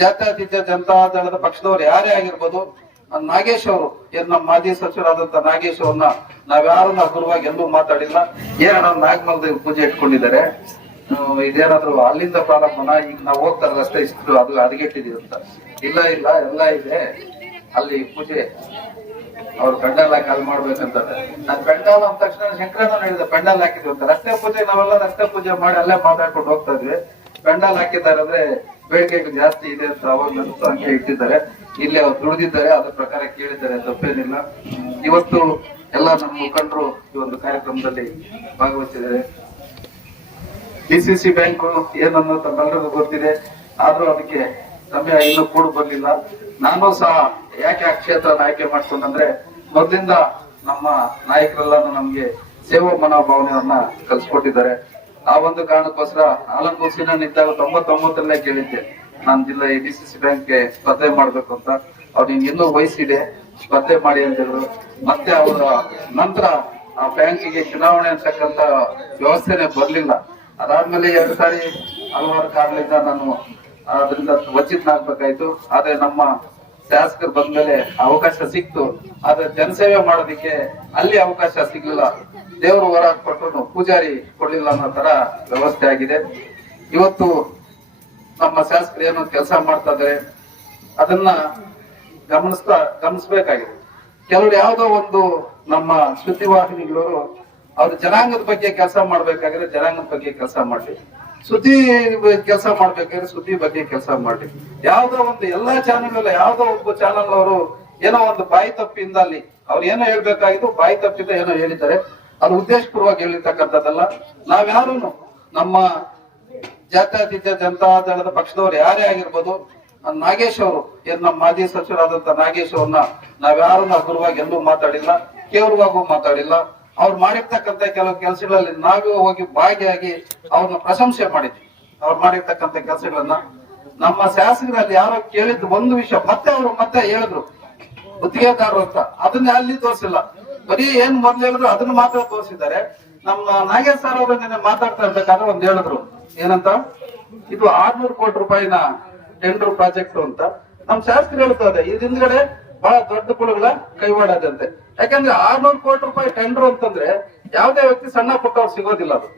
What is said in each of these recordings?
ಜಾತ್ಯತೀತ ಜನತಾ ದಳದ ಪಕ್ಷದವ್ರು ಯಾರೇ ಆಗಿರ್ಬೋದು, ನಾಗೇಶ್ ಅವರು ನಮ್ಮ ಮಾಜಿ ಸಚಿವರಾದಂತ ನಾಗೇಶ್ ಅವ್ರನ್ನ ನಾವ್ಯಾರನ್ನ ಹಗುರವಾಗಿ ಎಲ್ಲೂ ಮಾತಾಡಿಲ್ಲ. ಏನಾದ್ರು ನಾಗಮಲ್ದ ಪೂಜೆ ಇಟ್ಕೊಂಡಿದ್ದಾರೆ, ಇದೇನಾದ್ರು ಅಲ್ಲಿಂದ ಪ್ರಾರಂಭನ ಈಗ ನಾವು ಹೋಗ್ತಾರೆ ರಸ್ತೆ ಇಷ್ಟು ಅದು ಹದಗೆಟ್ಟಿದೀವಿ ಅಂತ. ಇಲ್ಲ ಇಲ್ಲ, ಎಲ್ಲ ಇದೆ ಅಲ್ಲಿ ಪೂಜೆ. ಅವ್ರು ಪೆಂಡಾಲ್ ಹಾಕಿ ಅಲ್ಲಿ ಮಾಡ್ಬೇಕಂತಾರೆ. ನಾನ್ ಪೆಂಡಾಲ್ ಅಂದ ತಕ್ಷಣ ಶಂಕರಣ್ಣ ಹೇಳಿದ ಪೆಂಡಾಲ್ ಹಾಕಿದ್ವಿ ಅಂತ. ರಸ್ತೆ ಪೂಜೆ ನಾವೆಲ್ಲ ರಸ್ತೆ ಪೂಜೆ ಮಾಡಿ ಅಲ್ಲೇ ಮಾತಾಡ್ಕೊಂಡು ಹೋಗ್ತಾ ಇದ್ವಿ. ಪೆಂಡಾಲ್ ಹಾಕಿದ್ದಾರೆ ಅಂದ್ರೆ ಬೇಡಿಕೆ ಜಾಸ್ತಿ ಇದೆ ಅಂತ ಅವಾಗ ಹಂಗೆ ಇಟ್ಟಿದ್ದಾರೆ. ಇಲ್ಲಿ ಅವ್ರು ದುಡಿದಿದ್ದಾರೆ, ಅದ್ರ ಪ್ರಕಾರ ಕೇಳಿದ್ದಾರೆ, ತಪ್ಪೇನಿಲ್ಲ. ಇವತ್ತು ಎಲ್ಲ ನಮ್ಮ ಮುಖಂಡರು ಈ ಒಂದು ಕಾರ್ಯಕ್ರಮದಲ್ಲಿ ಭಾಗವಹಿಸಿದ್ದಾರೆ. ಡಿಸಿಸಿ ಬ್ಯಾಂಕ್ ಏನನ್ನೋ ತಮ್ಮೆಲ್ಲರಿಗೂ ಗೊತ್ತಿದೆ, ಆದ್ರೂ ಅದಕ್ಕೆ ಸಮಯ ಇನ್ನೂ ಕೂಡ ಬರ್ಲಿಲ್ಲ. ನಾನು ಸಹ ಯಾಕೆ ಆ ಕ್ಷೇತ್ರ ಆಯ್ಕೆ ಮಾಡ್ಕೊಂಡ್ರೆ, ಮೊದಲಿಂದ ನಮ್ಮ ನಾಯಕರೆಲ್ಲಾನು ನಮ್ಗೆ ಸೇವಾ ಮನೋಭಾವನೆಯನ್ನ ಕಲ್ಸ್ಕೊಟ್ಟಿದ್ದಾರೆ. ಆ ಒಂದು ಕಾರಣಕ್ಕೋಸ್ಕರ ಆಲಂಗೂರು ಸಿನನ್ ಇದ್ದಾಗ 99ರಲ್ಲೇ ಕೇಳಿದ್ದೆ ನಾನು ಜಿಲ್ಲಾ ಡಿಸಿಸಿ ಬ್ಯಾಂಕ್ಗೆ ಸ್ಪರ್ಧೆ ಮಾಡ್ಬೇಕು ಅಂತ. ಅವ್ರಿಗೆ ಇನ್ನೂ ವಯಸ್ಸಿದೆ, ಸ್ಪರ್ಧೆ ಮಾಡಿ ಅಂತ ಹೇಳಿದ್ರು. ಮತ್ತೆ ಅವರ ನಂತರ ಆ ಬ್ಯಾಂಕಿಗೆ ಚುನಾವಣೆ ಅಂತಕ್ಕಂತ ವ್ಯವಸ್ಥೆನೆ ಬರ್ಲಿಲ್ಲ. ಅದಾದ್ಮೇಲೆ 2 ಸಾರಿ ಹಲವಾರು ಕಾರಣದಿಂದ ನಾನು ಅದರಿಂದ ವಂಚಿತನಾಗ್ಬೇಕಾಯ್ತು. ಆದ್ರೆ ನಮ್ಮ ಶಾಸಕರು ಬಂದ್ಮೇಲೆ ಅವಕಾಶ ಸಿಕ್ತು. ಆದ್ರೆ ಜನಸೇವೆ ಮಾಡೋದಿಕ್ಕೆ ಅಲ್ಲಿ ಅವಕಾಶ ಸಿಗ್ಲಿಲ್ಲ. ದೇವರು ಹೊರ ಕೊಟ್ಟರು, ಪೂಜಾರಿ ಕೊಡ್ಲಿಲ್ಲ ಅನ್ನೋ ತರ ವ್ಯವಸ್ಥೆ ಆಗಿದೆ. ಇವತ್ತು ನಮ್ಮ ಶಾಸಕರು ಏನು ಕೆಲಸ ಮಾಡ್ತಾ ಇದಾರೆ ಅದನ್ನ ಗಮನಿಸಬೇಕಾಗಿದೆ. ಕೆಲವರು ಯಾವ್ದೋ ಒಂದು ನಮ್ಮ ಸುದ್ದಿವಾಹಿನಿಗಳು ಅವ್ರು ಜನಾಂಗದ ಬಗ್ಗೆ ಕೆಲಸ ಮಾಡ್ಬೇಕಾದ್ರೆ ಜನಾಂಗದ ಬಗ್ಗೆ ಕೆಲಸ ಮಾಡ್ಲಿ, ಸುದ್ದಿ ಕೆಲಸ ಮಾಡ್ಬೇಕಾದ್ರೆ ಸುದ್ದಿ ಬಗ್ಗೆ ಕೆಲಸ ಮಾಡ್ಲಿ. ಯಾವ್ದೋ ಒಂದು ಎಲ್ಲಾ ಚಾನೆಲ್ ಯಾವ್ದೋ ಒಬ್ಬ ಚಾನೆಲ್ ಅವರು ಏನೋ ಒಂದು ಬಾಯಿ ತಪ್ಪಿಂದ ಅಲ್ಲಿ ಅವ್ರು ಏನೋ ಹೇಳ್ಬೇಕಾಗಿತ್ತು, ಬಾಯಿ ತಪ್ಪಿಂದ ಏನೋ ಹೇಳಿದ್ದಾರೆ. ಅದು ಉದ್ದೇಶಪೂರ್ವಕ ಹೇಳಿರ್ತಕ್ಕಂಥದ್ದಲ್ಲ. ನಾವ್ಯಾರು ನಮ್ಮ ಜಾತ್ಯತೀತ ಜನತಾ ದಳದ ಪಕ್ಷದವ್ರು ಯಾರೇ ಆಗಿರ್ಬೋದು, ನಾಗೇಶ್ ಅವರು ನಮ್ಮ ಮಾಜಿ ಸಚಿವರಾದಂತ ನಾಗೇಶ್ ಅವ್ರನ್ನ ನಾವ್ಯಾರನ್ನ ಹಗುರವಾಗಿ ಎಲ್ಲೂ ಮಾತಾಡಿಲ್ಲ, ಕೇವಲವಾಗೂ ಮಾತಾಡಿಲ್ಲ. ಅವ್ರು ಮಾಡಿರ್ತಕ್ಕಂಥ ಕೆಲವು ಕೆಲಸಗಳಲ್ಲಿ ನಾವೇ ಹೋಗಿ ಭಾಗಿಯಾಗಿ ಅವ್ರನ್ನ ಪ್ರಶಂಸೆ ಮಾಡಿದ್ವಿ. ಅವ್ರು ಮಾಡಿರ್ತಕ್ಕಂಥ ಕೆಲಸಗಳನ್ನ ನಮ್ಮ ಶಾಸಕರಲ್ಲಿ ಯಾರೋ ಕೇಳಿದ್ದು ಒಂದು ವಿಷಯ ಮತ್ತೆ ಹೇಳಿದ್ರು ಗುತ್ತಿಗೆದಾರರು ಅಂತ. ಅದನ್ನ ಅಲ್ಲಿ ತೋರಿಸಿಲ್ಲ, ಬರೀ ಏನ್ ಮೊದ್ಲು ಹೇಳಿದ್ರು ಅದನ್ನ ಮಾತ್ರ ತೋರಿಸಿದ್ದಾರೆ. ನಮ್ಮ ನಾಗೇಶ್ ಸರ್ ಅವರು ನಿನ್ನೆ ಮಾತಾಡ್ತಾ ಇರ್ಬೇಕಾದ್ರೆ ಒಂದ್ ಹೇಳಿದ್ರು, ಏನಂತ, ಇದು 600 ಕೋಟಿ ರೂಪಾಯಿನ ಟೆಂಡರ್ ಪ್ರಾಜೆಕ್ಟ್ ಅಂತ. ನಮ್ ಶಾಸಕರು ಹೇಳ್ತಾರೆ ಇದ್ರ ಹಿಂದ್ಗಡೆ ಬಹಳ ದೊಡ್ಡ ಕುಳುಗಳ ಕೈವಾಡದಂತೆ. ಯಾಕಂದ್ರೆ 600 ಕೋಟಿ ರೂಪಾಯಿ ಟೆಂಡರ್ ಅಂತಂದ್ರೆ ಯಾವ್ದೇ ವ್ಯಕ್ತಿ ಸಣ್ಣ ಪುಟ್ಟವ್ರು ಸಿಗೋದಿಲ್ಲ. ಅದು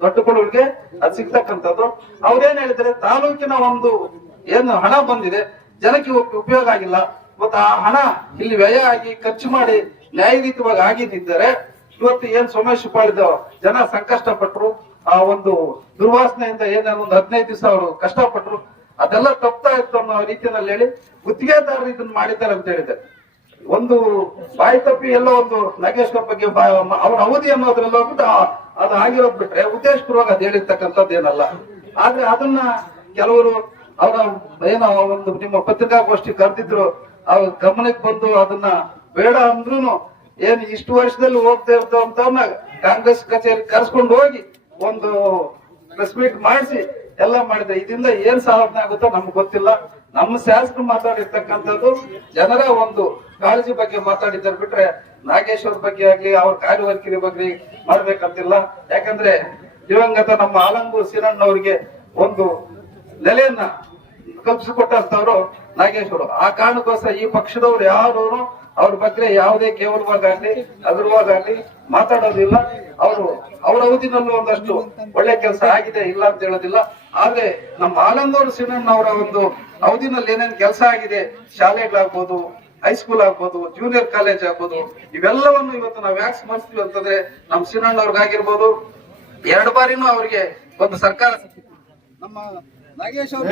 ದೊಡ್ಡ ಕುಳುಗಳಿಗೆ ಅದು ಸಿಗ್ತಕ್ಕಂಥದ್ದು. ಅವ್ರೇನ್ ಹೇಳಿದ್ರೆ, ತಾಲೂಕಿನ ಒಂದು ಏನು ಹಣ ಬಂದಿದೆ ಜನಕ್ಕೆ ಉಪಯೋಗ ಆಗಿಲ್ಲ, ಇವತ್ತು ಆ ಹಣ ಇಲ್ಲಿ ವ್ಯಯ ಆಗಿ ಖರ್ಚು ಮಾಡಿ ನ್ಯಾಯಯುತವಾಗಿ ಆಗಿದ್ದರೆ ಇವತ್ತು ಏನ್ ಸೋಮೇಶ್ ಪಾಳಿದ ಜನ ಸಂಕಷ್ಟ ಪಟ್ರು, ಆ ಒಂದು ದುರ್ವಾಸನೆಯಿಂದ ಏನೇನೋ ಒಂದು 15 ದಿವಸ ಅವರು ಕಷ್ಟಪಟ್ರು, ಅದೆಲ್ಲ ತಪ್ತಾ ಇತ್ತು ಅನ್ನೋ ರೀತಿಯಲ್ಲಿ ಹೇಳಿ ಗುತ್ತಿಗೆದಾರರು ಇದನ್ನ ಮಾಡಿದ್ದಾರೆ ಅಂತ ಹೇಳಿದ್ದಾರೆ. ಒಂದು ಬಾಯಿ ತಪ್ಪಿ ಎಲ್ಲೋ ಒಂದು ನಾಗೇಶ್ ಬಗ್ಗೆ ಅವ್ರ ಅವಧಿ ಅನ್ನೋದ್ರಲ್ಲಿ ಹೋಗ್ಬಿಟ್ಟು ಅದು ಆಗಿರೋದ್ ಬಿಟ್ರೆ ಉದ್ದೇಶಪೂರ್ವಕ ಅದ್ ಹೇಳಿರ್ತಕ್ಕಂಥದ್ದು ಏನಲ್ಲ. ಆದ್ರೆ ಅದನ್ನ ಕೆಲವರು ಅವರ ಏನೋ ಒಂದು ನಿಮ್ಮ ಪತ್ರಿಕಾಗೋಷ್ಠಿ ಕರೆದಿದ್ರು, ಅವ್ರ ಗಮನಕ್ಕೆ ಬಂದು ಅದನ್ನ ಬೇಡ ಅಂದ್ರೂ ಏನ್ ಇಷ್ಟು ವರ್ಷದಲ್ಲಿ ಹೋಗ್ತಾ ಇರ್ತವಂತವನ್ನ ಕಾಂಗ್ರೆಸ್ ಕಚೇರಿ ಕರ್ಸ್ಕೊಂಡು ಹೋಗಿ ಒಂದು ಪ್ರೆಸ್ ಮೀಟ್ ಮಾಡಿಸಿ ಎಲ್ಲ ಮಾಡಿದೆ. ಇದರಿಂದ ಏನ್ ಸಾಧನೆ ಆಗುತ್ತೋ ನಮ್ಗೆ ಗೊತ್ತಿಲ್ಲ. ನಮ್ಮ ಶಾಸಕರು ಮಾತಾಡಿರ್ತಕ್ಕಂಥದ್ದು ಜನರ ಒಂದು ಕಾಳಜಿ ಬಗ್ಗೆ ಮಾತಾಡಿದ್ದಾರೆ ಬಿಟ್ರೆ ನಾಗೇಶ್ ಅವ್ರ ಬಗ್ಗೆ ಆಗ್ಲಿ ಅವ್ರ ಕಾರ್ಯವೈಖರಿ ಬಗ್ಗೆ ಮಾಡ್ಬೇಕಂತಿಲ್ಲ. ಯಾಕಂದ್ರೆ ದಿವಂಗತ ನಮ್ಮ ಆಲಂಗೂರು ಸಿನಣ್ಣ ಅವರಿಗೆ ಒಂದು ನೆಲೆಯನ್ನ ಕಲ್ಪಿಸಿಕೊಟ್ಟಂತವ್ರು ನಾಗೇಶ್ ಅವರು. ಆ ಕಾರಣಕ್ಕೋಸ್ಕರ ಈ ಪಕ್ಷದವ್ರು ಯಾರು ಅವ್ರ ಬಗ್ಗೆ ಯಾವುದೇ ಕೇವಲವಾಗಲಿ ಹಗುರವಾಗಲಿ ಮಾತಾಡೋದಿಲ್ಲ. ಅವರು ಅವರ ಅವಧಿನಲ್ಲೂ ಒಂದಷ್ಟು ಒಳ್ಳೆ ಕೆಲಸ ಆಗಿದೆ, ಇಲ್ಲ ಅಂತ ಹೇಳೋದಿಲ್ಲ. ಆದ್ರೆ ನಮ್ಮ ಆಲಂಗೂರು ಸಿನಣ್ಣ ಅವರ ಒಂದು ಅವಧಿನಲ್ಲಿ ಏನೇನ್ ಕೆಲಸ ಆಗಿದೆ, ಶಾಲೆಗಳಾಗ್ಬೋದು, ಹೈಸ್ಕೂಲ್ ಆಗ್ಬೋದು, ಜೂನಿಯರ್ ಕಾಲೇಜ್ ಆಗ್ಬೋದು, ಇವೆಲ್ಲವನ್ನು ಇವತ್ತು ನಾವು ಯಾಕೆ ಸ್ಮರಿಸ್ತೀವಿ ಅಂತಂದ್ರೆ ನಮ್ಮ ಸಿನಣ್ಣ ಅವ್ರಿಗಾಗಿರ್ಬೋದು 2 ಬಾರಿನೂ ಅವರಿಗೆ ಒಂದು ಸರ್ಕಾರ ನಮ್ಮ ನಾಗೇಶ್ ಅವರು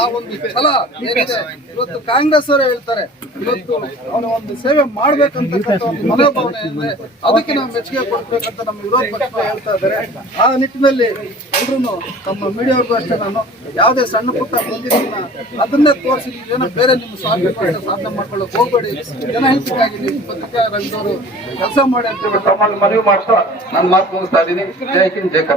ಆ ಒಂದು ಛಲ ಏನಿದೆ ಇವತ್ತು ಕಾಂಗ್ರೆಸ್ ಅವರೇ ಹೇಳ್ತಾರೆ, ಇವತ್ತು ಅವನು ಒಂದು ಸೇವೆ ಮಾಡ್ಬೇಕಂತಕ್ಕಂಥ ಒಂದು ಮನೋಭಾವನೆ ಅಂದ್ರೆ ಅದಕ್ಕೆ ನಾವು ಮೆಚ್ಚುಗೆ ಕೊಡ್ಬೇಕಂತ ನಮ್ಮ ವಿರೋಧ ಪಕ್ಷ ಹೇಳ್ತಾ ಇದ್ದಾರೆ. ಆ ನಿಟ್ಟಿನಲ್ಲಿ ಎಲ್ರು ನಮ್ಮ ಮೀಡಿಯಾವ್ರಿಗೂ ಅಷ್ಟೇ ನಾನು ಯಾವುದೇ ಸಣ್ಣ ಪುಟ್ಟ ಬಂದಿದ್ದನ್ನ ಅದನ್ನೇ ತೋರಿಸಿ ಏನೋ ಬೇರೆ ನಿಮ್ಮ ಸಾಧನೆ ಮಾಡ್ಕೊಳ್ಳೋಕೆ ಹೋಗ್ಬೇಡಿ. ಜನಹಿತಕ್ಕಾಗಿ ನಿಮ್ಮ ಪತ್ರಿಕಾ ರಂಗದವರು ಕೆಲಸ ಮಾಡಿ ಅಂತ ಮನವಿ ಮಾಡ್ತಾ ನಾನು ಮಾತು ಮುಗಿಸ್ತಾ ಇದ್ದೀನಿ. ಜೈ ಹಿಂದ್, ಜೈ ಕರ್ನಾಟಕ.